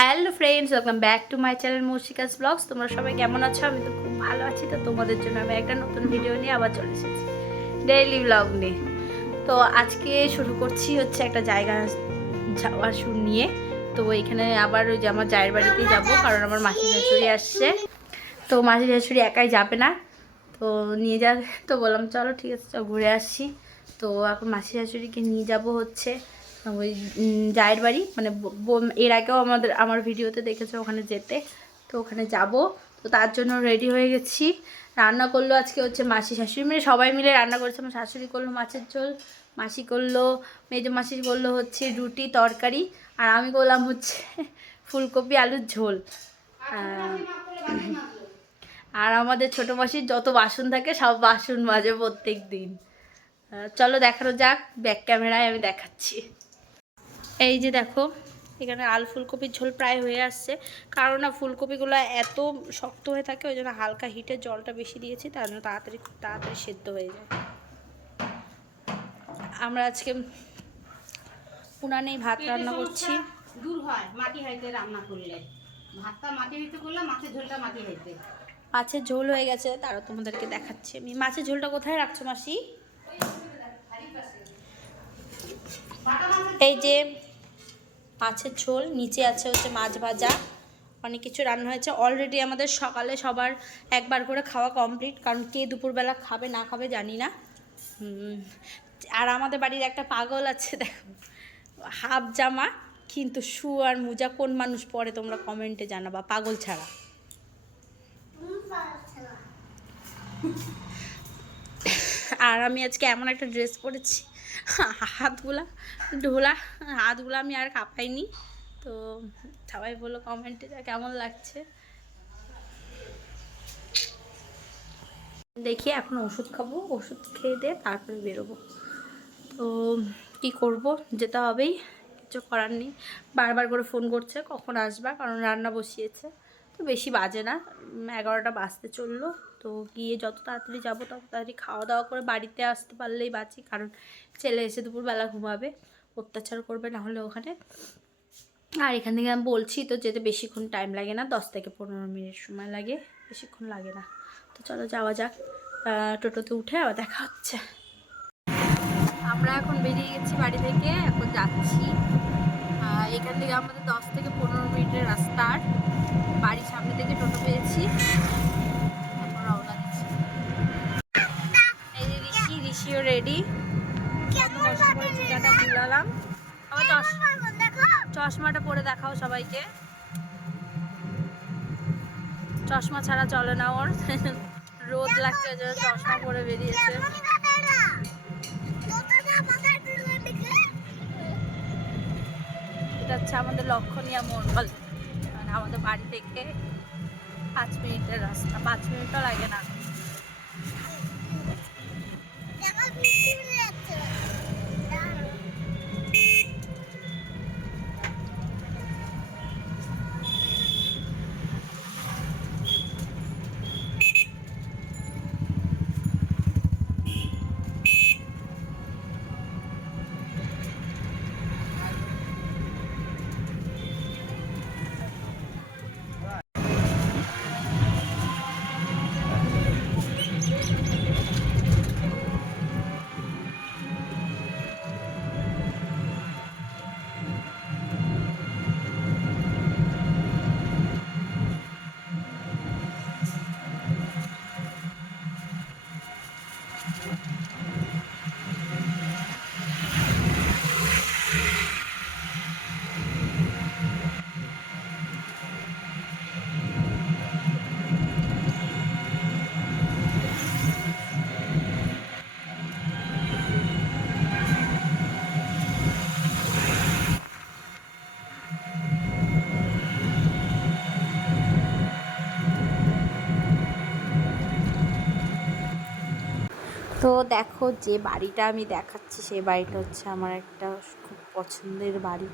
Hello friends, welcome back to my channel Moushika's vlogs. তোমরা সবাই কেমন আছো? আমি তো খুব ভালো আছি। তো তোমাদের জন্য আমি একটা নতুন ভিডিও নিয়ে আবার চলে এসেছি, ডেইলি ব্লগ নিয়ে। তো আজকে শুরু করছি হচ্ছে একটা জায়গা যাওয়ার শুরু নিয়ে। তো এখানে আবার ওই যে আমার জায়ের বাড়িতেই যাবো, কারণ আমার মাসি শাশুড়ি আসছে। তো মাসি শাশুড়ি একাই যাবে না, তো নিয়ে যা। তো বললাম চলো ঠিক আছে, চল ঘুরে আসছি। তো এখন মাসি শাশুড়িকে নিয়ে যাব হচ্ছে ওই জায়ের বাড়ি, মানে এর আগেও আমার ভিডিওতে দেখেছো ওখানে যেতে। তো ওখানে যাব, তো তার জন্য রেডি হয়ে গেছি। রান্না করলো আজকে হচ্ছে মাসি শাশুড়ি, মানে সবাই মিলে রান্না করেছে। আমার শাশুড়ি করলো মাছের ঝোল, মাসি করলো, মেজো মাসি করলো হচ্ছে রুটি তরকারি, আর আমি করলাম হচ্ছে ফুলকপি আলুর ঝোল। আর আমাদের ছোটো মাসির যত বাসন থাকে সব বাসন মাজে প্রত্যেক দিন। চলো দেখানো যাক, ব্যাক ক্যামেরায় আমি দেখাচ্ছি। এই যে দেখো, এখানে আলু ফুলকপির ঝোল প্রায় হয়ে আসছে, কারণ না ফুলকপিগুলো এত শক্ত হয়ে থাকে, ওই জন্য হালকা হিটে জলটা বেশি দিয়েছি, তার জন্য খুব তাড়াতাড়ি সেদ্ধ হয়ে যায়। আমরা আজকে উনানেই ভাত রান্না করছি। দূর হয় মাটি হাইতে রান্না করলে, ভাতটা মাটি হইতে করলে মাছের ঝোলটা মাটি হইতে। মাছের ঝোল হয়ে গেছে, তারও তোমাদেরকে দেখাচ্ছি আমি। মাছের ঝোলটা কোথায় রাখছো মাসি? এই যে মাছের ঝোল, নিচে আছে হচ্ছে মাছ ভাজা, অনেক কিছু রান্না হয়েছে অলরেডি। আমাদের সকালে সবার একবার করে খাওয়া কমপ্লিট, কারণ কে দুপুরবেলা খাবে না খাবে জানি না। আর আমাদের বাড়ির একটা পাগল আছে, দেখো, হাফ জামা কিন্তু শু আর মোজা কোন মানুষ পরে তোমরা কমেন্টে জানাবা, পাগল ছাড়া। আর আমি আজকে এমন একটা ড্রেস পরেছি, হাতগুলা ঢোলা, হাতগুলো আমি আর কাঁপাইনি। তো সবাই বললো কমেন্টে কেমন লাগছে। দেখি এখন ওষুধ খাবো, ওষুধ খেয়ে দিয়ে তারপরে বেরোবো। তো কী করব, যেতে হবেই, কিছু করার নেই। বারবার করে ফোন করছে কখন আসবা, কারণ রান্না বসিয়েছে। তো বেশি বাজে না, 11টা বাজতে চললো। তো গিয়ে যত তাড়াতাড়ি যাবো তত তাড়াতাড়ি খাওয়া দাওয়া করে বাড়িতে আসতে পারলেই বাঁচি, কারণ ছেলে এসে দুপুরবেলা ঘুমাবে, অত্যাচার করবে না হলে ওখানে। আর এখান থেকে আমি বলছি তো যেতে বেশিক্ষণ টাইম লাগে না, 10 থেকে 15 মিনিট সময় লাগে, বেশিক্ষণ লাগে না। তো চলো যাওয়া যাক, টোটোতে উঠে আবার দেখা হচ্ছে। আমরা এখন বেরিয়ে গেছি বাড়ি থেকে, এখন যাচ্ছি। এখান থেকে আমাদের 10 থেকে 15 মিনিটের রাস্তা। বাড়ির সামনে থেকে টোটো পেয়েছি, এখন রওনা দিচ্ছি। এই যে ঋষিও রেডি, জুতাটা খুলালাম। আবার চশমাটা পরে দেখাও সবাইকে, চশমা ছাড়া চলে না ওর, রোদ লাগছে ওই জন্য চশমা পরে বেরিয়েছে। এটা হচ্ছে আমাদের লক্ষণীয় মোড়, মানে আমাদের বাড়ি থেকে 5 মিনিটের রাস্তা, 5 মিনিটও লাগে না। তো দেখো যে বাড়িটা আমি দেখাচ্ছি, সেই বাড়িটা হচ্ছে আমার একটা খুব পছন্দের বাড়ি।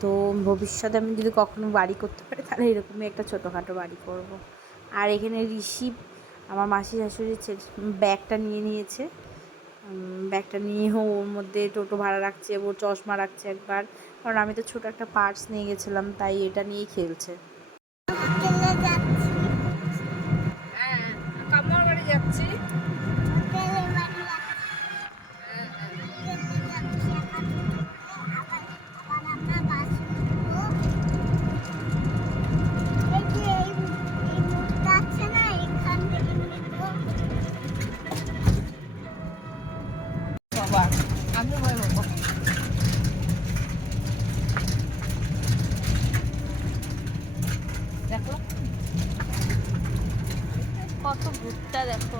তো ভবিষ্যতে আমি যদি কখনো বাড়ি করতে পারি তাহলে এরকমই একটা ছোটোখাটো বাড়ি করব। আর এখানে ঋষি, আমার মাসি শাশুড়ির ব্যাগটা নিয়ে নিয়েছে, ব্যাগটা নিয়ে ওর মধ্যে টোটো ভাড়া রাখছে, ওর চশমা রাখছে একবার, কারণ আমি তো ছোট একটা পার্স নিয়ে গেছিলাম, তাই এটা নিয়েই খেলছে। হ্যাঁ, কামার বাড়ি যাচ্ছি। বাবা আমি ভয় পাবো। দেখো কত ভুট্টা, দেখো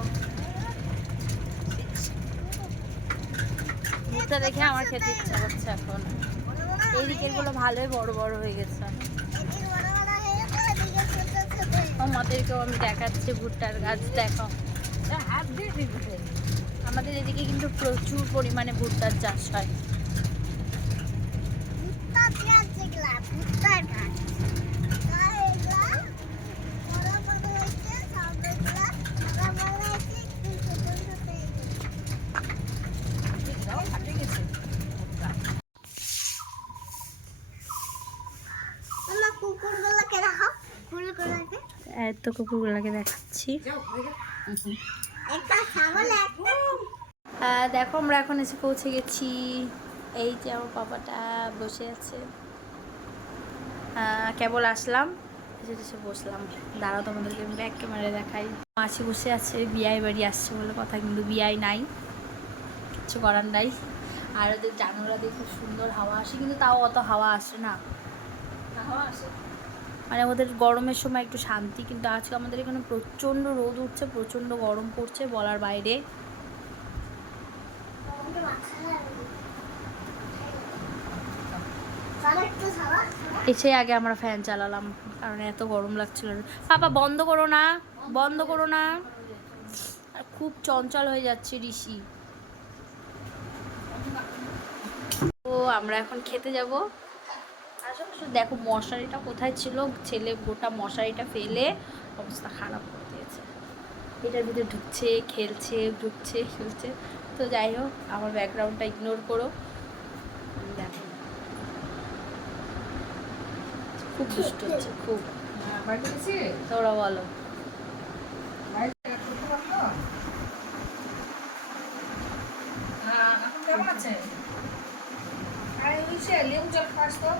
ভুট্টা দেখে আমার খেতে ইচ্ছা করছে এখন। এই দিকের গুলো ভালোই বড় বড় হয়ে গেছে। আমাদেরকেও আমি দেখাচ্ছি ভুট্টার গাছ, দেখো আমাদের এদিকে কিন্তু প্রচুর পরিমাণে ভুট্টার চাষ হয়। এত কুকুরগুলোকে দেখাচ্ছি। দেখো আমরা এখন এসে পৌঁছে গেছি। এই যে আমার পাপাটা বসে আছে। কেবল আসলাম, এসে বসলাম। দাঁড়াও তোমাদেরকে ব্যাক ক্যামেরায় দেখাই। মাছি বসে আছে, বিয়াই বাড়ি আসছে বলে কথা, কিন্তু বিয়াই নাই, কিছু করার নাই। আর ওদের জানুরা দিয়ে খুব সুন্দর হাওয়া আসে, কিন্তু তাও অত হাওয়া আসে না। হাওয়া আসে মানে ওদের গরমের সময় একটু শান্তি, কিন্তু আজকে আমাদের এখানে প্রচণ্ড রোদ উঠছে, প্রচণ্ড গরম পড়ছে, বলার বাইরে। এসে আগে আমরা ফ্যান চালালাম, কারণ এত গরম লাগছিল। পাপা বন্ধ করো না, বন্ধ করো না। আর খুব চঞ্চল হয়ে যাচ্ছে ঋষি। তো আমরা এখন খেতে যাব। আসলে দেখো মশারিটা কোথায় ছিল, ছেলে গোটা মশারিটা ফেলে অবস্থা খারাপ করে দিয়েছে। এটার ভিতরে ঢুকছে, খেলছে, ঢুকছে, খেলছে। তো যাই হোক, আমার ব্যাকগ্রাউন্ডটা ইগনোর করো। দেখো খুব দুষ্ট হচ্ছে, খুব। তোরা বলো। কেমন আছে? লেবু জল খাস তো?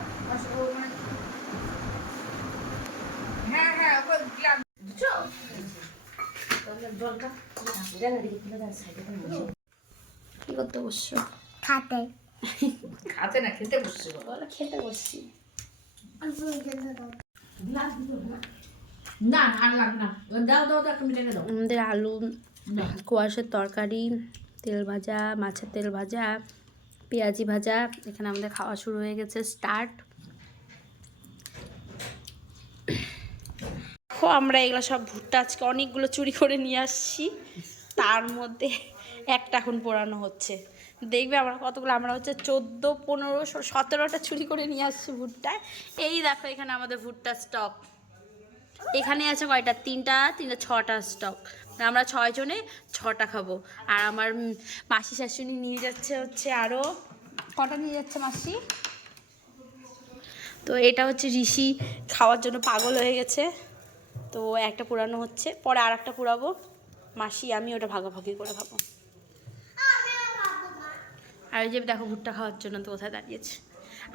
হ্যাঁ হ্যাঁ, কি করতে বসছো? খাতে খাতে না, খেতে বসছে। বলো খেতে বসছি। না আর লাগবে না, দাও দাও দাও, তুমি রেখে দাও। আমাদের আলু কোয়াশের তরকারি, তেল ভাজা, মাছের তেল ভাজা, পেঁয়াজি ভাজা। এখানে আমাদের খাওয়া শুরু হয়ে গেছে, স্টার্ট। আমরা এগুলো সব ভুট্টা আজকে অনেকগুলো চুরি করে নিয়ে আসছি, তার মধ্যে একটা এখন পোড়ানো হচ্ছে। দেখবে আমরা কতগুলো, আমরা হচ্ছে 14, 15, 17টা চুরি করে নিয়ে আসছি ভুট্টা। এই দেখো এখানে আমাদের ভুট্টা স্টক। এখানে আছে কয়টা, 3টা 6টা স্টক। আমরা 6 জনে 6টা খাবো। আর আমার মাসি শাশুড়ি নিয়ে যাচ্ছে হচ্ছে আরও কটা নিয়ে যাচ্ছে মাসি। তো এটা হচ্ছে ঋষি খাওয়ার জন্য পাগল হয়ে গেছে, তো একটা পুরানো হচ্ছে, পরে আর একটা পুরাবো। মাসি আমি ওটা ভাগাভাগি করে খাবো। আর ওই যে দেখো ভুট্টা খাওয়ার জন্য তো কোথায় দাঁড়িয়েছে।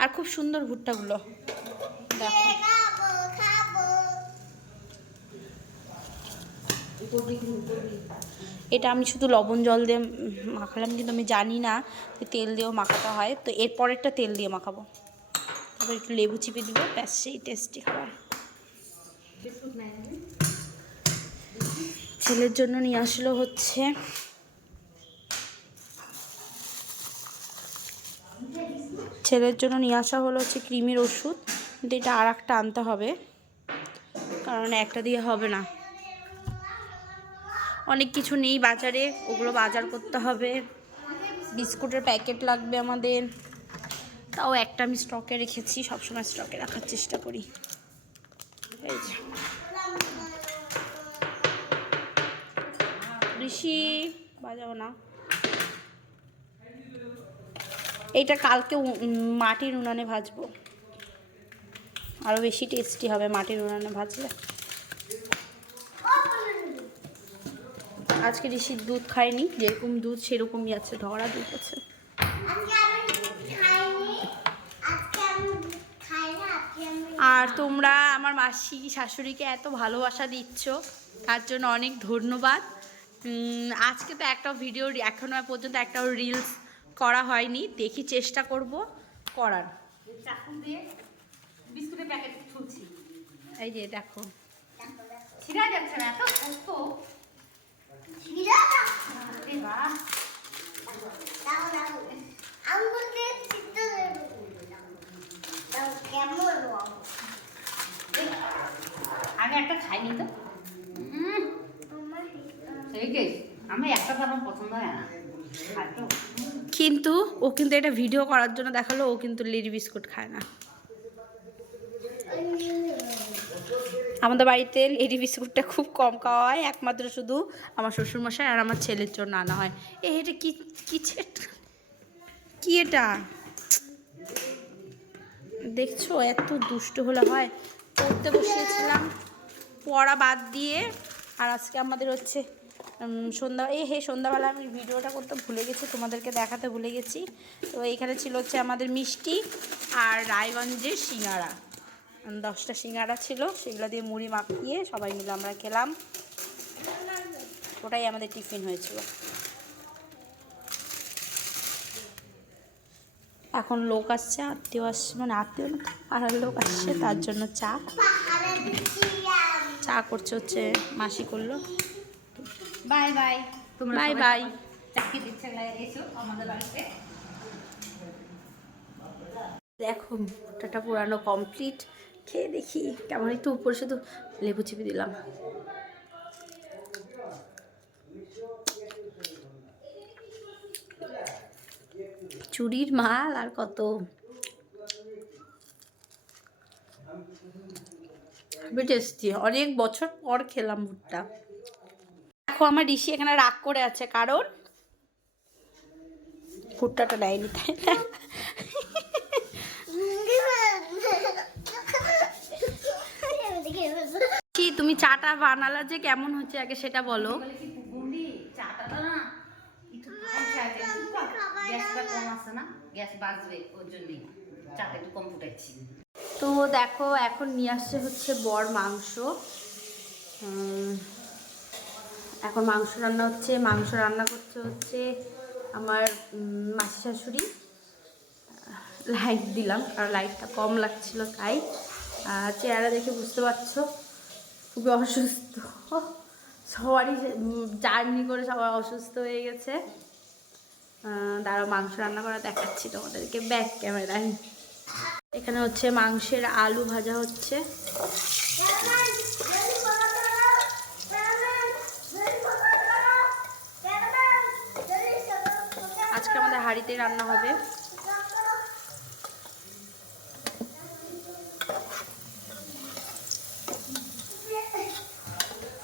আর খুব সুন্দর ভুট্টাগুলো দেখো। এটা আমি শুধু লবণ জল দিয়ে মাখালাম, কিন্তু আমি জানি না যে তেল দিয়েও মাখাতে হয়। তো এরপরেরটা তেল দিয়ে মাখাবো, তারপর একটু লেবু চিপে দিব, ব্যাস সেই টেস্টি খাবার। ছেলের জন্য নিয়ে আসলো হচ্ছে আসা হলো হচ্ছে ক্রিমির ওষুধ, কিন্তু এটা আর একটা আনতে হবে, কারণ একটা দিয়ে হবে না। অনেক কিছু নেই বাজারে, ওগুলো বাজার করতে হবে। বিস্কুটের প্যাকেট লাগবে আমাদের, তাও একটা আমি স্টকে রেখেছি, সবসময় স্টকে রাখার চেষ্টা করি। এই যে ঋষি বাজাও না। এইটা কালকে মাটির উনানে ভাজবো, আরও বেশি টেস্টি হবে মাটির উনানে ভাজলে। আজকে ঋষির দুধ খায়নি, যেরকম দুধ সেরকমই আছে, ধরা দুধ আছে। আর তোমরা আমার মাসি শাশুড়িকে এত ভালোবাসা দিচ্ছ, তার জন্য অনেক ধন্যবাদ। আজকে তো একটা ভিডিও এখনো পর্যন্ত একটাও রিলস করা হয়নি, দেখি চেষ্টা করব করার। চাকু দিয়ে বিস্কুটের প্যাকেট ছুলছি। এই যে দেখো ছিঁড়া যাচ্ছে না, এত কষ্ট। আরে বাহ, আমি একটা খাইনি তো। এই যে আমি একটা তো আমার পছন্দ হয় না। আর তো কিন্তু ও কিন্তু এটা ভিডিও করার জন্য দেখালো, ও কিন্তু লেডি বিস্কুট খায় না। আমাদের বাড়িতে লেডি বিস্কুটটা খুব কম খাওয়া হয়, একমাত্র শুধু আমার শ্বশুরমশাই আর আমার ছেলের জন্য আনা হয়। এটা কি কি এটা দেখছো? এত দুষ্ট হলে হয়। পড়তে বসিয়েছিলাম, পড়া বাদ দিয়ে। আর আজকে আমাদের হচ্ছে সন্ধ্যাবেলা আমি ভিডিওটা করতে ভুলে গেছি, তোমাদেরকে দেখাতে ভুলে গেছি। তো এইখানে ছিল হচ্ছে আমাদের মিষ্টি আর রায়গঞ্জের সিঙ্গাড়া, 10টা সিঙ্গাড়া ছিল, সেগুলো দিয়ে মুড়ি মাখিয়ে সবাই মিলে আমরা খেলাম। ওটাই আমাদের টিফিন হয়েছিল। এখন লোক আসছে, আত্মীয় আসছে, মানে আত্মীয় না, পাড়ার লোক আসছে, তার জন্য চা করছে হচ্ছে মাসি করলো। Bye bye. তোমরা বাই বাই। চাকরি দিচ্ছে, এসো আমাদের বাড়িতে। দেখো ভুট্টাটা পুরানো কমপ্লিট, খেয়ে দেখি কেমন। একটু উপরে শুধু লেবু চিপে দিলাম। চুরির মাল আর কত। টেস্টি, অনেক বছর পর খেলাম ভুট্টা। দেখো আমার ঋষি এখানে রাগ করে আছে, কারণ ভুট্টাটা নেয়নি, তাই না? তুমি চাটা বানালা যে কেমন হচ্ছে আগে সেটা বলো। চাটা না একটু গ্যাসটা কম আছে না, গ্যাস বাজবে, ওর জন্যই চাটা একটু কম ফুটাচ্ছি। তো দেখো এখন নিয়ে আসছে হচ্ছে বর মাংস। এখন মাংস রান্না হচ্ছে, মাংস রান্না করতে হচ্ছে আমার মাসি শাশুড়ি। লাইট দিলাম কারণ লাইটটা কম লাগছিল, তাই চেহারা দেখে বুঝতে পারছো খুবই অসুস্থ। সবারই জার্নি করে সবাই অসুস্থ হয়ে গেছে। দাঁড়াও মাংস রান্না করা দেখাচ্ছি তোমাদেরকে ব্যাক ক্যামেরায়। এখানে হচ্ছে মাংসের আলু ভাজা হচ্ছে। আজকে আমাদের হাঁড়িতে রান্না হবে।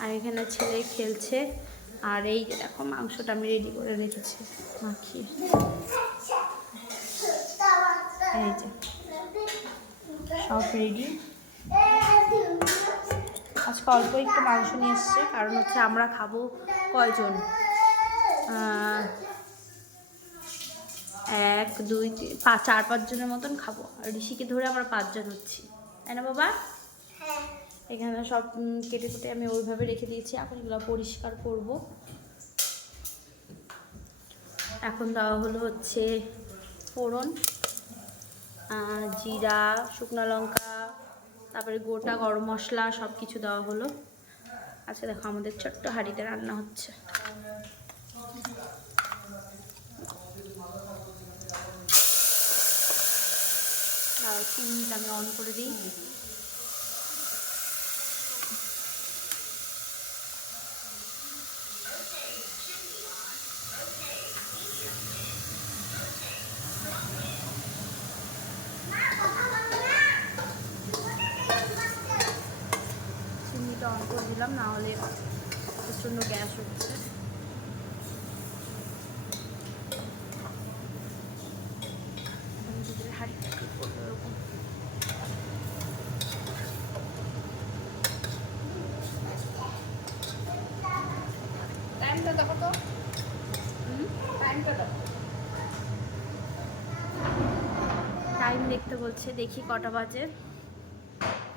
আর এখানে ছেলে খেলছে। আর এই যে দেখো মাংসটা আমি রেডি করে রেখেছি মাখিয়ে। এই যে সব রেডি। আজকে অল্প একটু মাংস নিয়ে এসছে, কারণ হচ্ছে আমরা খাবো কয়জন, 1 2 3 4-5 জনের মতন খাবো। আর ঋষিকে ধরে আমরা 5 জন হচ্ছি, তাই না বাবা? এখানে সব কেটে কুটে আমি ওইভাবে রেখে দিয়েছি। এখন এগুলো পরিষ্কার করব। এখন দেওয়া হলো হচ্ছে ফোড়ন, জিরা, শুকনো লঙ্কা, তারপরে গোটা গরম মশলা সব কিছু দেওয়া হলো। আচ্ছা দেখো আমাদের ছোট্ট হাঁড়িতে রান্না হচ্ছে। চিনিটা আমি অন করে দিই। চিনিটা অন করে দিলাম, না হলে প্রচণ্ড গ্যাস হচ্ছে। বলছে, দেখি কটা বাজে।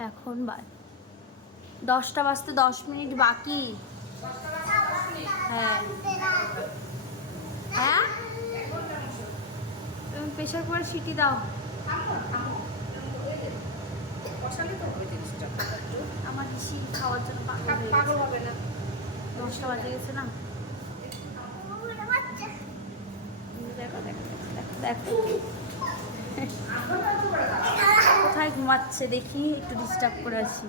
এখন 10টা বাজতে 10 মিনিট বাকি। হ্যাঁ হ্যাঁ, তুমি প্রেশার কুকারে সিটি দাও। আমার ঋষি খাওয়ার জন্য পাগল হবে না। 10টা বাজে গেছে না। দেখো দেখো দেখো দেখো কোথায় ঘুমাচ্ছে দেখি, একটু ডিস্টার্ব করে আসি।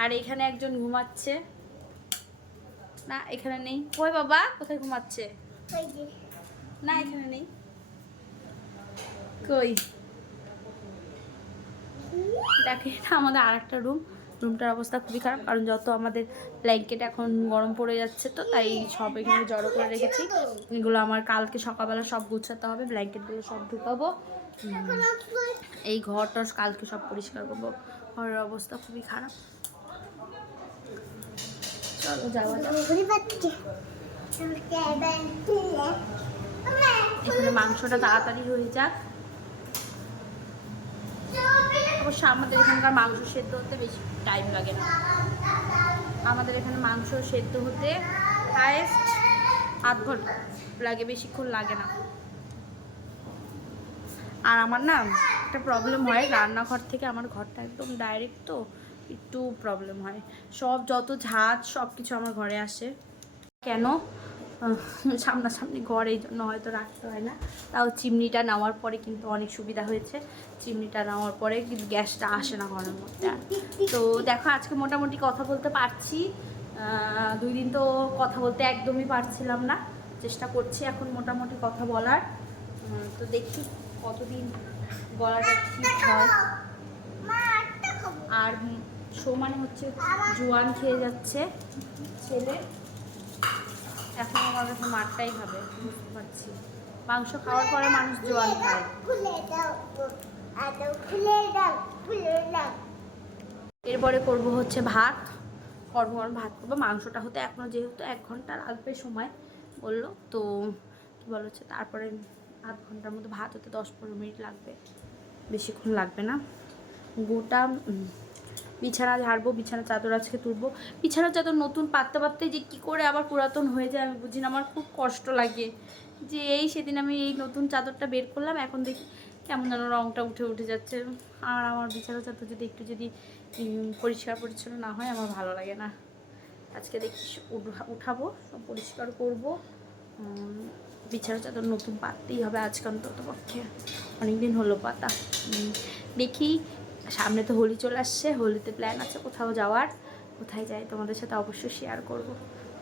আর এখানে একজন ঘুমাচ্ছে না, এখানে নেই। কই বাবা, কোথায় ঘুমাচ্ছে? না এখানে নেই। কই দেখে, এটা আমাদের আরেকটা রুম। রুমটার অবস্থা খুবই খারাপ, কারণ যত আমাদের ব্ল্যাঙ্কেট এখন গরম পড়ে যাচ্ছে, তো তাই সব এখানে জড়ো করে রেখেছি। এগুলো আমার কালকে সকালবেলা সব গুছাতে হবে, ব্ল্যাঙ্কেটগুলো সব ঢুকাবো। এই ঘরটা কালকে সব পরিষ্কার করবো। ঘরের অবস্থা খুবই খারাপ। চলো যাওয়া যাক। এখানে মাংসটা তাড়াতাড়ি হয়ে যাক। অবশ্য আমাদের এখানকার মাংস সেদ্ধ হতে বেশি টাইম লাগে না। আমাদের এখানে মাংস সেদ্ধ হতে হায়েস্ট আধ ঘন্টা লাগে, বেশিক্ষণ লাগে না। আর আমার না একটা প্রবলেম হয়, রান্নাঘর থেকে আমার ঘরটা একদম ডাইরেক্ট, তো একটু প্রবলেম হয়। সব যত ঝাঁজ সব কিছু আমার ঘরে আসে। কেন সামনাসামনি ঘর, এই জন্য হয়তো রাখতে হয় না। তাও চিমনিটা নেওয়ার পরে কিন্তু অনেক সুবিধা হয়েছে। চিমনিটা নেওয়ার পরে কিন্তু গ্যাসটা আসে না ঘরের মধ্যে আর। তো দেখো আজকে মোটামুটি কথা বলতে পারছি। 2 দিন তো কথা বলতে একদমই পারছিলাম না। চেষ্টা করছি এখন মোটামুটি কথা বলার। তো দেখি কতদিন গলাটা ঠিক হয়। আর সমানে হচ্ছে জোয়ান খেয়ে যাচ্ছে ছেলে। এখন আমার কাছে মারটাই খাবে, বুঝতে পারছি। মাংস খাওয়ার পরে মানুষ জোয়ান খায়। এরপরে করব হচ্ছে ভাত, গরম গরম ভাত করবো। মাংসটা হতে এখনও যেহেতু 1 ঘন্টা লাগবে সময় বললো, তো কী বলা হচ্ছে, তারপরে আধ ঘন্টার মতো ভাত হতে 10-15 মিনিট লাগবে, বেশিক্ষণ লাগবে না। গোটা বিছানা ঝাড়বো, বিছানা চাদর আজকে তুলবো। বিছানার চাদর নতুন পাততে পাততে যে কী করে আবার পুরাতন হয়ে যায় আমি বুঝি না। আমার খুব কষ্ট লাগে যে সেদিন আমি এই নতুন চাদরটা বের করলাম, এখন দেখি কেমন যেন রঙটা উঠে যাচ্ছে। আর আমার বিছানা চাদর যদি পরিষ্কার পরিচ্ছন্ন না হয় আমার ভালো লাগে না। আজকে দেখি উঠাবো, সব পরিষ্কার করবো। বিছানা চাদর নতুন পাততেই হবে আজকে অন্তত পক্ষে, অনেকদিন হলো পাতা। দেখি, সামনে তো হোলি চলে আসছে, হোলিতে প্ল্যান আছে কোথাও যাওয়ার। কোথায় যাই তোমাদের সাথে অবশ্যই শেয়ার করব।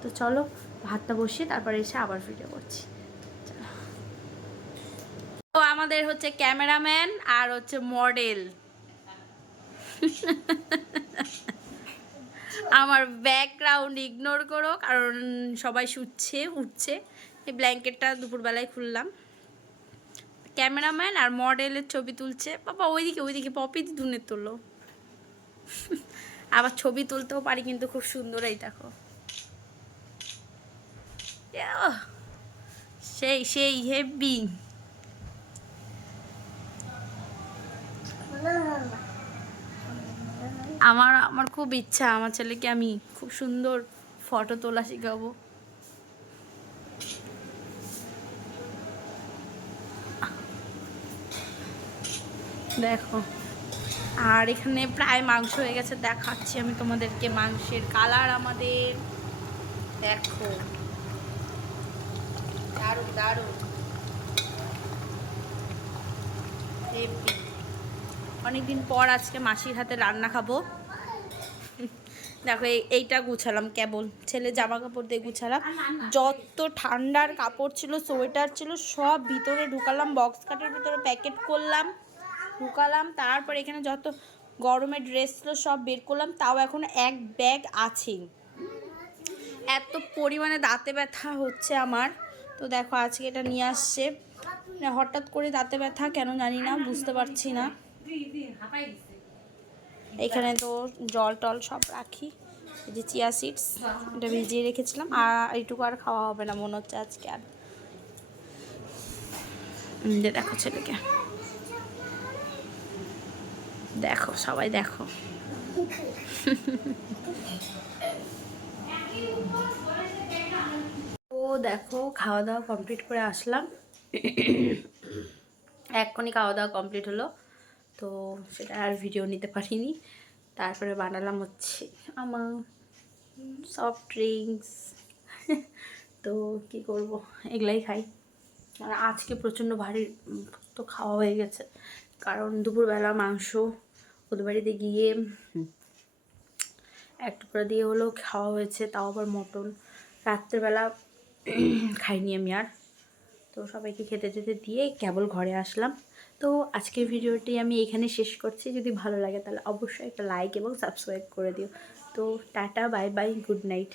তো চলো ভাতটা বসিয়ে তারপরে এসে আবার ভিডিও করছি। চলো। তো আমাদের হচ্ছে ক্যামেরাম্যান আর হচ্ছে মডেল। আমার ব্যাকগ্রাউন্ড ইগনোর করো, কারণ সবাই উঠছে। এই ব্ল্যাঙ্কেটটা দুপুরবেলায় খুললাম। ক্যামেরাম্যান আর মডেলের ছবি তুলছে। বাবা ওইদিকে পপি দুনের তোলো। আবার ছবি তুলতেও পারি কিন্তু খুব সুন্দর। এই দেখো, সেই হেভি। আমার খুব ইচ্ছা আমার ছেলেকে আমি খুব সুন্দর ফটো তোলা শেখাবো। দেখো, আর এখানে প্রায় মাংস হয়ে গেছে, দেখাচ্ছি আমি তোমাদেরকে মাংসের কালার আমাদের। দেখো দারুণ দারুণ, অনেকদিন পর আজকে মাসির হাতে রান্না খাবো। দেখো এইটা গুছালাম, কেবল ছেলে জামা কাপড় দিয়ে গুছালাম। যত ঠান্ডার কাপড় ছিল, সোয়েটার ছিল, সব ভিতরে ঢুকালাম, বক্স কাটের ভিতরে প্যাকেট করলাম, ঢুকালাম। তারপর এখানে যত গরমের ড্রেস ছিল সব বের করলাম, তাও এখন 1 ব্যাগ আছেই। এত পরিমাণে দাঁতে ব্যথা হচ্ছে আমার। তো দেখো আজকে এটা নিয়ে আসছে, হঠাৎ করে দাঁতে ব্যথা কেন জানি না, বুঝতে পারছি না। এখানে তো জল টল সব রাখি। এই যে চিয়া সিডস, এটা ভিজিয়ে রেখেছিলাম। আর এইটুকু আর খাওয়া হবে না মনে হচ্ছে আজকে আর। দেখো ছেলেকে দেখো সবাই দেখো। ও দেখো খাওয়া দাওয়া কমপ্লিট করে আসলাম, এক্ষুনি খাওয়া দাওয়া কমপ্লিট হলো, তো সেটা আর ভিডিও নিতে পারিনি। তারপরে বানালাম হচ্ছে আমার সফট ড্রিঙ্কস। তো কি করব, এগুলাই খাই। আর আজকে প্রচণ্ড ভারী তো খাওয়া হয়ে গেছে, কারণ দুপুরবেলা মাংস ওদের বাড়িতে গিয়ে এক টুকরা দিয়ে হলেও খাওয়া হয়েছে, তাও আবার মটন। রাত্রেবেলা খাইনি আমি আর। তো সবাইকে খেতে যেতে দিয়ে কেবল ঘরে আসলাম। তো আজকের ভিডিওটি আমি এখানে শেষ করছি। যদি ভালো লাগে তাহলে অবশ্যই একটা লাইক এবং সাবস্ক্রাইব করে দিও। তো tata, bye bye, good night.